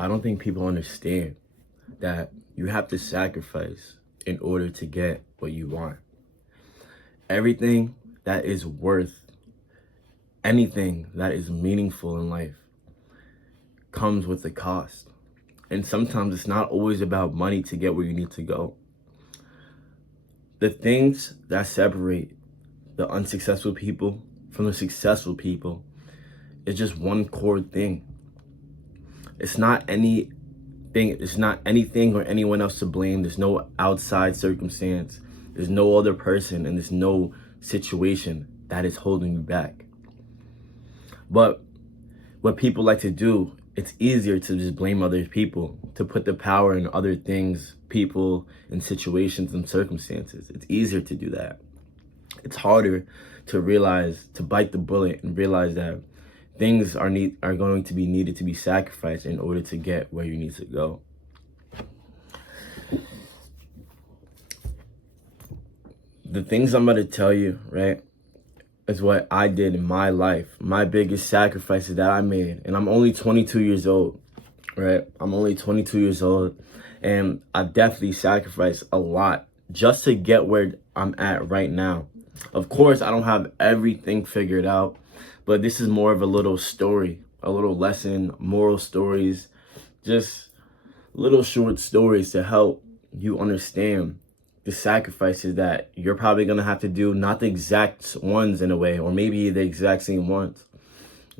I don't think people understand that you have to sacrifice in order to get what you want. Everything that is worth anything that is meaningful in life comes with a cost. And sometimes it's not always about money to get where you need to go. The things that separate the unsuccessful people from the successful people is just one core thing. It's not anything or anyone else to blame. There's no outside circumstance. There's no other person, and there's no situation that is holding you back. But what people like to do, it's easier to just blame other people, to put the power in other things, people, and situations and circumstances. It's easier to do that. It's harder to realize, to bite the bullet and realize that things are going to be needed to be sacrificed in order to get where you need to go. The things I'm about to tell you, right, is what I did in my life. My biggest sacrifices that I made. And I'm only 22 years old, right? I'm only 22 years old. And I definitely sacrificed a lot just to get where I'm at right now. Of course, I don't have everything figured out, but this is more of a little story, a little lesson, moral stories, just little short stories to help you understand the sacrifices that you're probably going to have to do, not the exact ones in a way, or maybe the exact same ones,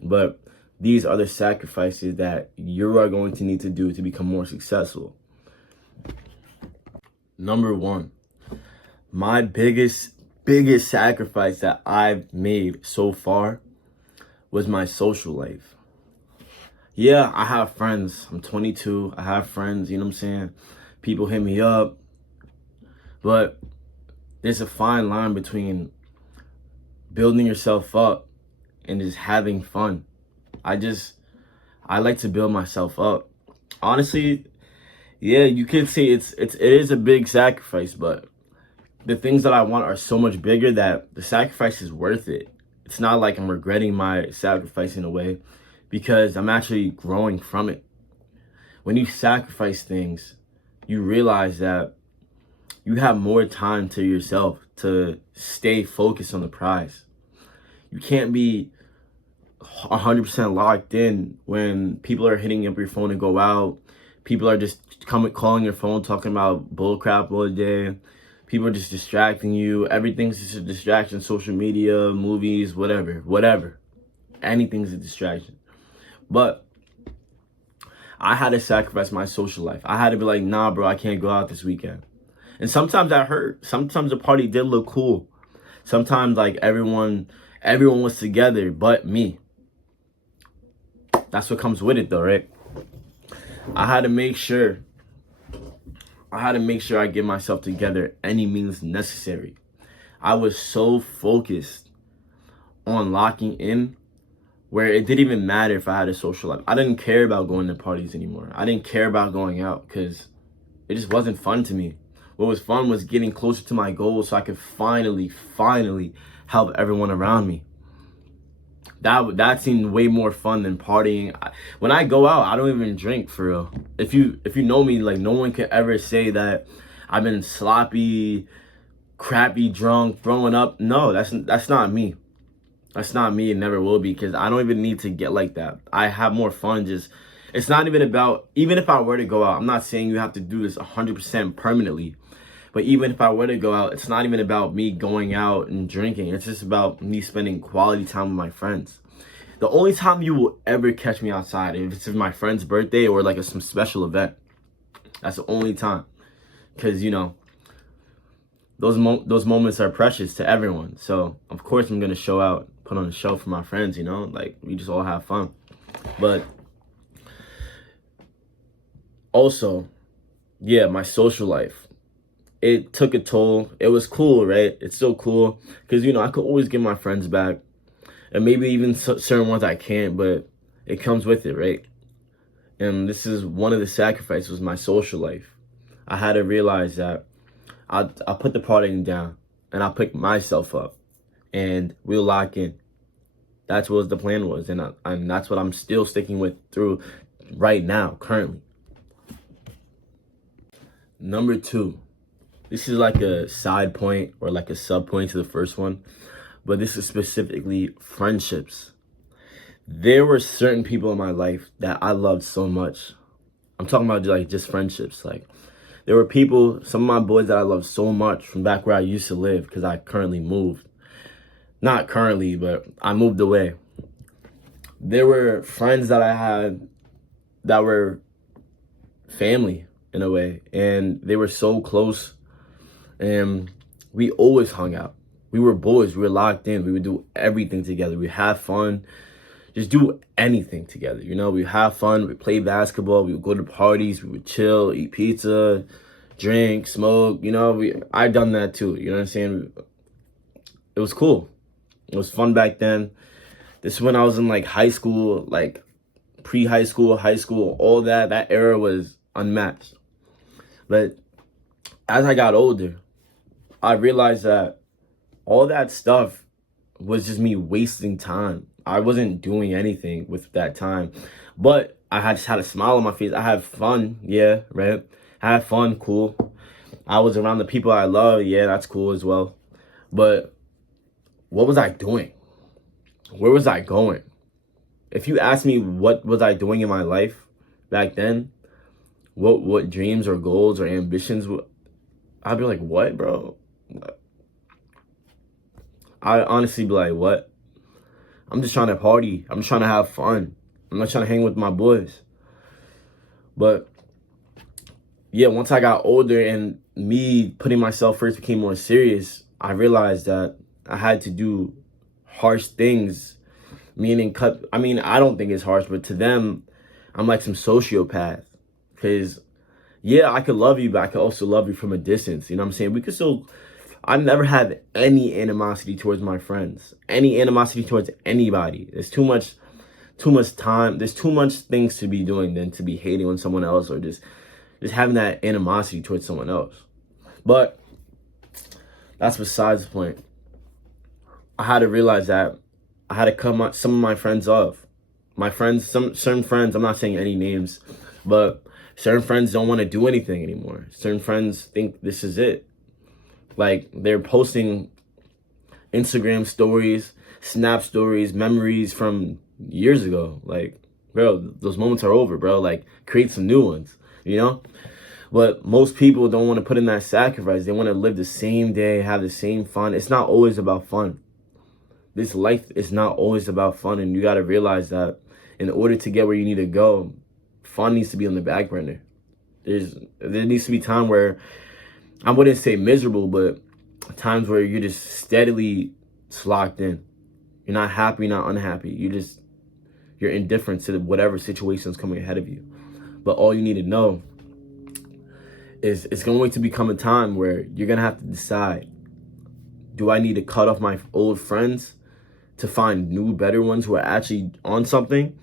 but these are the sacrifices that you are going to need to do to become more successful. Number one, my biggest sacrifice that I've made so far was my social life. Yeah, I have friends. I'm 22. I have friends, you know what I'm saying? People hit me up. But there's a fine line between building yourself up and just having fun. I like to build myself up. Honestly, yeah, you could say it is a big sacrifice, but the things that I want are so much bigger that the sacrifice is worth it. It's not like I'm regretting my sacrifice in a way, because I'm actually growing from it. When you sacrifice things, you realize that you have more time to yourself to stay focused on the prize. You can't be 100% locked in when people are hitting up your phone to go out. People are just calling your phone, talking about bullcrap all day. People are just distracting you. Everything's just a distraction. Social media, movies, whatever. Anything's a distraction. But I had to sacrifice my social life. I had to be like, nah, bro, I can't go out this weekend. And sometimes that hurt. Sometimes the party did look cool. Sometimes like everyone was together but me. That's what comes with it though, right? I had to make sure I get myself together any means necessary. I was so focused on locking in where it didn't even matter if I had a social life. I didn't care about going to parties anymore. I didn't care about going out because it just wasn't fun to me. What was fun was getting closer to my goals so I could finally help everyone around me. That seemed way more fun than partying. When I go out, I don't even drink for real. If you know me, like no one could ever say that I've been sloppy, crappy, drunk, throwing up. No, that's not me. That's not me. It never will be, because I don't even need to get like that. I have more fun. It's not even about, even if I were to go out, I'm not saying you have to do this 100% permanently. But even if I were to go out, it's not even about me going out and drinking. It's just about me spending quality time with my friends. The only time you will ever catch me outside, if it's my friend's birthday or like some special event, that's the only time. Because, you know, those moments are precious to everyone. So, of course, I'm going to show out, put on a show for my friends, you know? Like, we just all have fun. But also, yeah, my social life. It took a toll. It was cool, right? It's still cool because, you know, I could always get my friends back, and maybe even certain ones I can't, but it comes with it, right? And this is one of the sacrifices, was my social life. I had to realize that I put the partying down and I pick myself up and we'll lock in. That's what the plan was. And that's what I'm still sticking with through right now, currently. Number two, this is like a side point or like a sub point to the first one, but this is specifically friendships. There were certain people in my life that I loved so much. I'm talking about like just friendships. Like there were people, some of my boys that I loved so much from back where I used to live, because I currently moved. Not currently, but I moved away. There were friends that I had that were family in a way, and they were so close, and we always hung out. We were boys, we were locked in, we would do everything together. We have fun, just do anything together. You know, we have fun, we play basketball, we would go to parties, we would chill, eat pizza, drink, smoke. You know, I done that too. You know what I'm saying? It was cool. It was fun back then. This is when I was in like high school, like pre-high school, high school, all that. That era was unmatched. But as I got older, I realized that all that stuff was just me wasting time. I wasn't doing anything with that time. But just had a smile on my face. I had fun, yeah, right? I had fun, cool. I was around the people I love, yeah, that's cool as well. But what was I doing? Where was I going? If you ask me what was I doing in my life back then, what dreams or goals or ambitions, I'd be like, what, bro? I honestly be like, what? I'm just trying to party. I'm just trying to have fun. I'm not trying to hang with my boys. But yeah, once I got older and me putting myself first became more serious, I realized that I had to do harsh things, meaning I don't think it's harsh, but to them, I'm like some sociopath. Because, yeah, I could love you, but I could also love you from a distance. You know what I'm saying? I never had any animosity towards my friends, any animosity towards anybody. There's too much time. There's too much things to be doing than to be hating on someone else or just having that animosity towards someone else. But that's besides the point. I had to realize that I had to cut some of my friends off. My friends, certain friends, I'm not saying any names, but certain friends don't want to do anything anymore. Certain friends think this is it. Like, they're posting Instagram stories, Snap stories, memories from years ago. Like, bro, those moments are over, bro. Like, create some new ones, you know? But most people don't want to put in that sacrifice. They want to live the same day, have the same fun. It's not always about fun. This life is not always about fun, and you got to realize that in order to get where you need to go, fun needs to be on the back burner. There needs to be time where, I wouldn't say miserable, but times where you're just steadily locked in. You're not happy, not unhappy. You're indifferent to whatever situation is coming ahead of you. But all you need to know is it's going to become a time where you're going to have to decide, do I need to cut off my old friends to find new, better ones who are actually on something?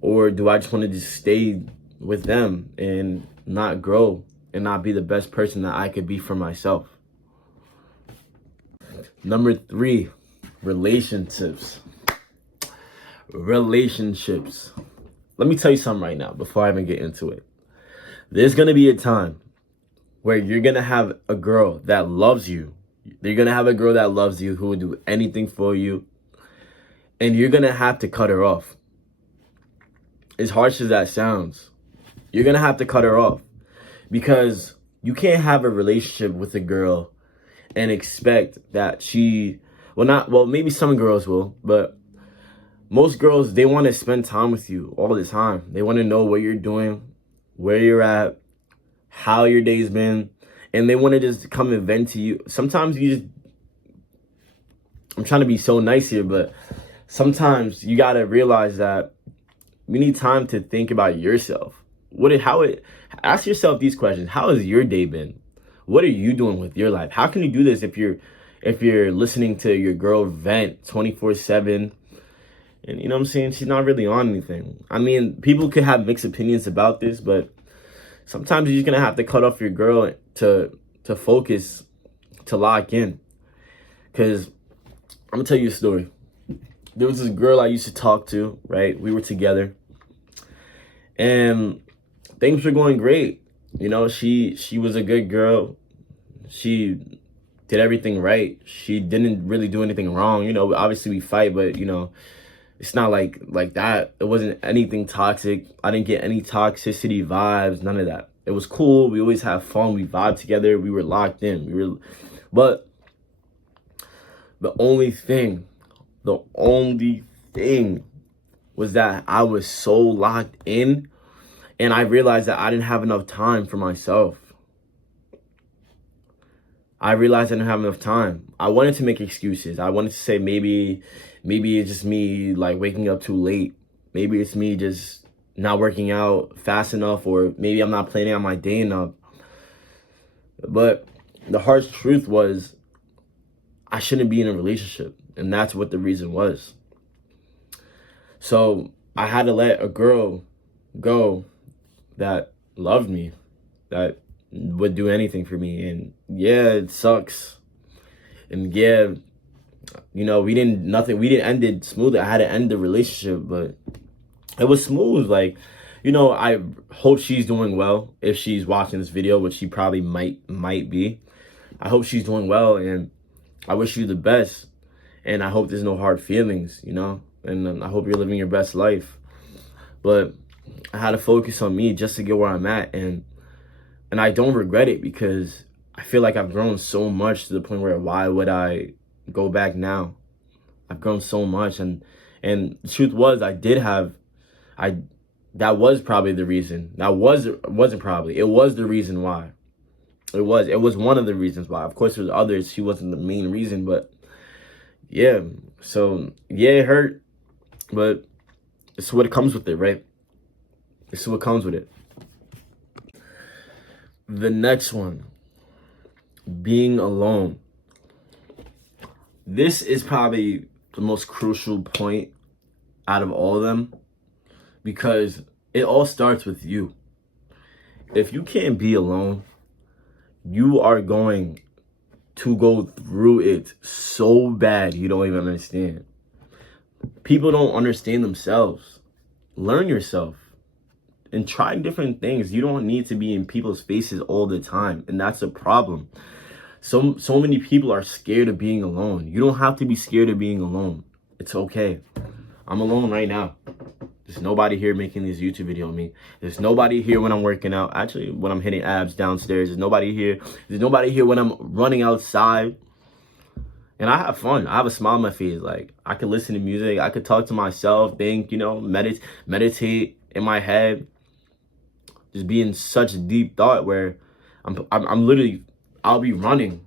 Or do I just want to just stay with them and not grow and not be the best person that I could be for myself? Number 3, relationships. Relationships. Let me tell you something right now before I even get into it. There's going to be a time where you're going to have a girl that loves you. You're going to have a girl that loves you, who will do anything for you. And you're going to have to cut her off. As harsh as that sounds, you're going to have to cut her off. Because you can't have a relationship with a girl and expect that maybe some girls will, but most girls, they want to spend time with you all the time. They want to know what you're doing, where you're at, how your day's been, and they want to just come and vent to you. Sometimes I'm trying to be so nice here, but sometimes you got to realize that you need time to think about yourself. Ask yourself these questions. How has your day been? What are you doing with your life? How can you do this if you're listening to your girl vent 24/7? And you know what I'm saying? She's not really on anything. I mean, people could have mixed opinions about this, but sometimes you're just gonna have to cut off your girl to focus, to lock in. Cause I'm gonna tell you a story. There was this girl I used to talk to, right? We were together. And things were going great. You know, she was a good girl. She did everything right. She didn't really do anything wrong. You know, obviously we fight, but you know, it's not like that. It wasn't anything toxic. I didn't get any toxicity vibes, none of that. It was cool. We always have fun. We vibed together. We were locked in. But the only thing was that I was so locked in, and I realized that I didn't have enough time for myself. I realized I didn't have enough time. I wanted to make excuses. I wanted to say maybe it's just me like waking up too late. Maybe it's me just not working out fast enough, or maybe I'm not planning on my day enough. But the harsh truth was I shouldn't be in a relationship, and that's what the reason was. So I had to let a girl go that loved me, that would do anything for me. And yeah, it sucks. And yeah, you know, we didn't end it smoothly. I had to end the relationship, but it was smooth. Like, you know, I hope she's doing well if she's watching this video, which she probably might be. I hope she's doing well, and I wish you the best. And I hope there's no hard feelings, you know, and I hope you're living your best life. But I had to focus on me just to get where I'm at, and I don't regret it, because I feel like I've grown so much to the point where why would I go back now? I've grown so much, and the truth was that was probably the reason. It was the reason why. It was one of the reasons why. Of course, there's others. She wasn't the main reason, but yeah. So yeah, it hurt, but it's what comes with it, right? This is what comes with it. The next one, being alone. This is probably the most crucial point out of all of them, because it all starts with you. If you can't be alone, you are going to go through it so bad you don't even understand. People don't understand themselves. Learn yourself and try different things. You don't need to be in people's faces all the time, and that's a problem. So many people are scared of being alone. You don't have to be scared of being alone. It's okay. I'm alone right now. There's nobody here making this YouTube video of me. There's nobody here when I'm working out. Actually, when I'm hitting abs downstairs, there's nobody here. There's nobody here when I'm running outside. And I have fun. I have a smile on my face. Like, I could listen to music. I could talk to myself, think, you know, meditate in my head. Just be in such deep thought where I'm literally, I'll be running,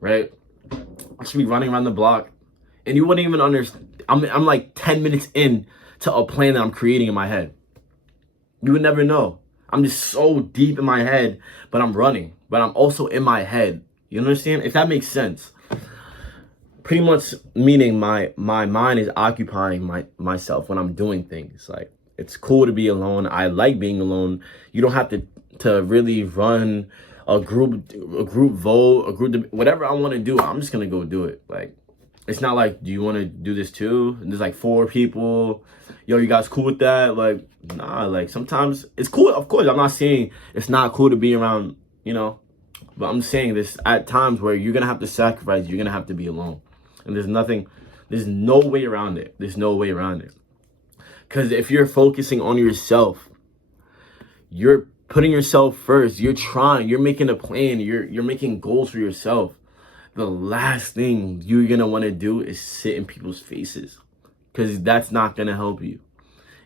right? I should be running around the block, and you wouldn't even understand. I'm like 10 minutes in to a plan that I'm creating in my head. You would never know. I'm just so deep in my head, but I'm running, but I'm also in my head. You understand? If that makes sense. Pretty much meaning my mind is occupying myself when I'm doing things. Like, it's cool to be alone. I like being alone. You don't have to really run a group vote, whatever I want to do. I'm just gonna go do it. Like, it's not like, do you want to do this too? And there's like 4 people. Yo, you guys cool with that? Like, nah. Like, sometimes it's cool. Of course, I'm not saying it's not cool to be around, you know, but I'm saying this at times where you're gonna have to sacrifice. You're gonna have to be alone, and there's no way around it. There's no way around it. Because if you're focusing on yourself, you're putting yourself first. You're making a plan. You're making goals for yourself. The last thing you're going to want to do is sit in people's faces, because that's not going to help you.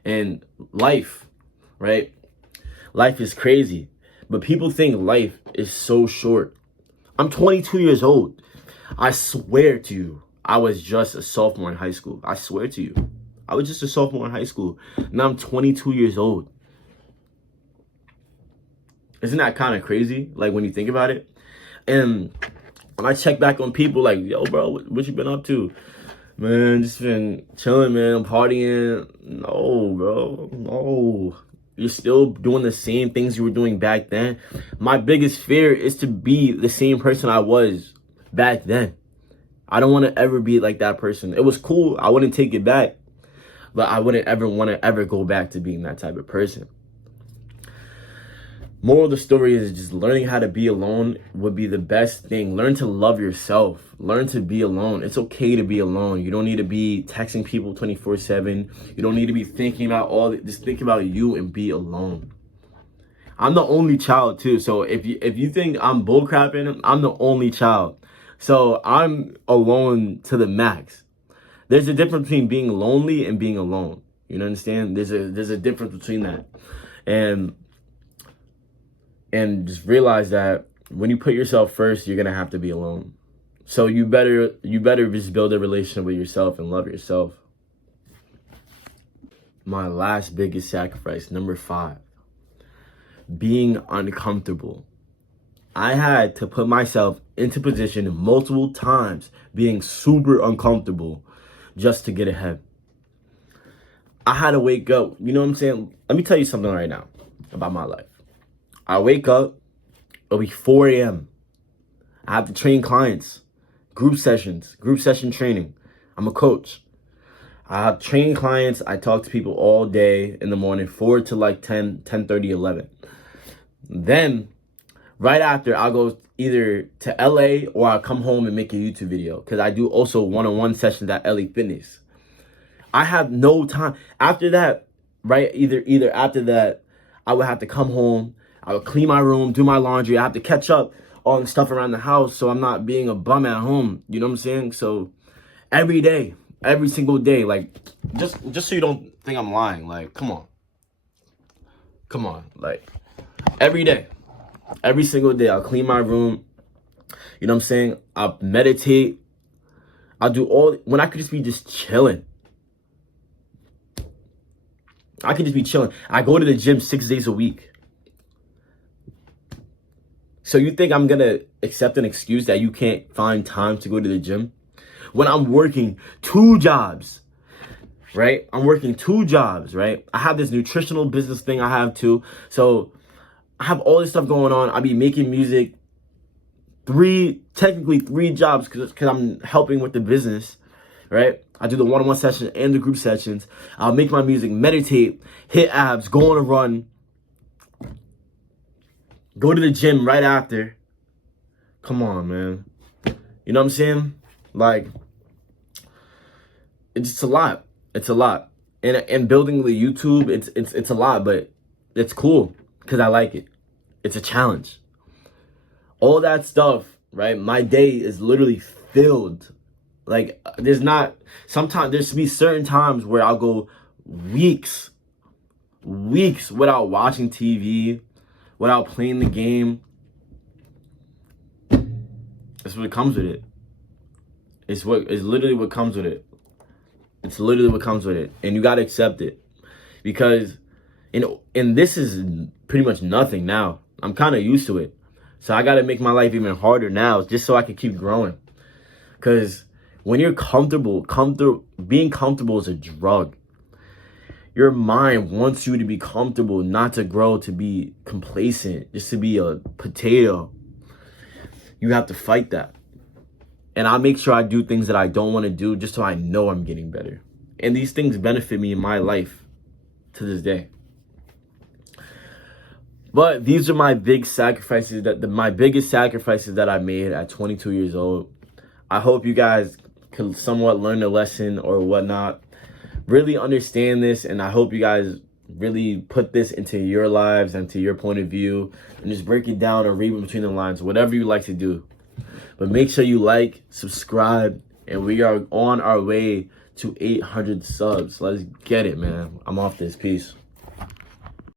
And life, right? Life is crazy, but people think life is so short. I'm 22 years old. I swear to you, I was just a sophomore in high school. I swear to you. I was just a sophomore in high school. Now I'm 22 years old. Isn't that kind of crazy? Like, when you think about it. And when I check back on people, like, yo, bro, what you been up to? Man, just been chilling, man. I'm partying. No, bro. No. You're still doing the same things you were doing back then. My biggest fear is to be the same person I was back then. I don't want to ever be like that person. It was cool. I wouldn't take it back. But I wouldn't ever want to ever go back to being that type of person. Moral of the story is just learning how to be alone would be the best thing. Learn to love yourself. Learn to be alone. It's okay to be alone. You don't need to be texting people 24/7. You don't need to be thinking about just think about you and be alone. I'm the only child too. So if you think I'm bullcrapping, I'm the only child. So I'm alone to the max. There's a difference between being lonely and being alone. You understand? There's a difference between that. And just realize that when you put yourself first, you're gonna have to be alone. So you better just build a relationship with yourself and love yourself. My last biggest sacrifice, number 5, being uncomfortable. I had to put myself into position multiple times, being super uncomfortable just to get ahead. I had to wake up, you know what I'm saying? Let me tell you something right now about my life. I wake up, it'll be 4 a.m. I have to train clients, group session training. I'm a coach. I have trained clients. I talk to people all day in the morning, 4 to like 10:30, 11. Then, right after, I'll go either to LA or I'll come home and make a YouTube video because I do also one-on-one sessions at LA Fitness. I have no time. After that, right, either after that, I would have to come home. I would clean my room, do my laundry. I have to catch up on stuff around the house so I'm not being a bum at home. You know what I'm saying? So every day, every single day, like just so you don't think I'm lying, like come on, like every day, every single day, I'll clean my room. You know what I'm saying? I'll meditate. I'll do when I could just be just chilling. I could just be chilling. I go to the gym 6 days a week. So you think I'm gonna accept an excuse that you can't find time to go to the gym? When I'm working 2 jobs, right? I'm working 2 jobs, right? I have this nutritional business thing I have too. So I have all this stuff going on. I be making music, technically 3 jobs because I'm helping with the business, right? I do the one-on-one session and the group sessions. I'll make my music, meditate, hit abs, go on a run, go to the gym right after. Come on, man. You know what I'm saying? Like, it's a lot. It's a lot. And building the YouTube, it's a lot, but it's cool because I like it. It's a challenge. All that stuff, right? My day is literally filled. Like, sometimes there's be certain times where I'll go weeks without watching TV, without playing the game. That's what comes with it. It's literally what comes with it. It's literally what comes with it. And you gotta accept it. Because and this is pretty much nothing now. I'm kinda used to it. So I gotta make my life even harder now just so I can keep growing. Cause when you're being comfortable is a drug. Your mind wants you to be comfortable, not to grow, to be complacent, just to be a potato. You have to fight that. And I make sure I do things that I don't want to do just so I know I'm getting better. And these things benefit me in my life to this day. But these are my big sacrifices, my biggest sacrifices that I made at 22 years old. I hope you guys can somewhat learn a lesson or whatnot. Really understand this, and I hope you guys really put this into your lives and to your point of view and just break it down or read between the lines, whatever you like to do. But make sure you like, subscribe, and we are on our way to 800 subs. Let's get it, man. I'm off this. Peace.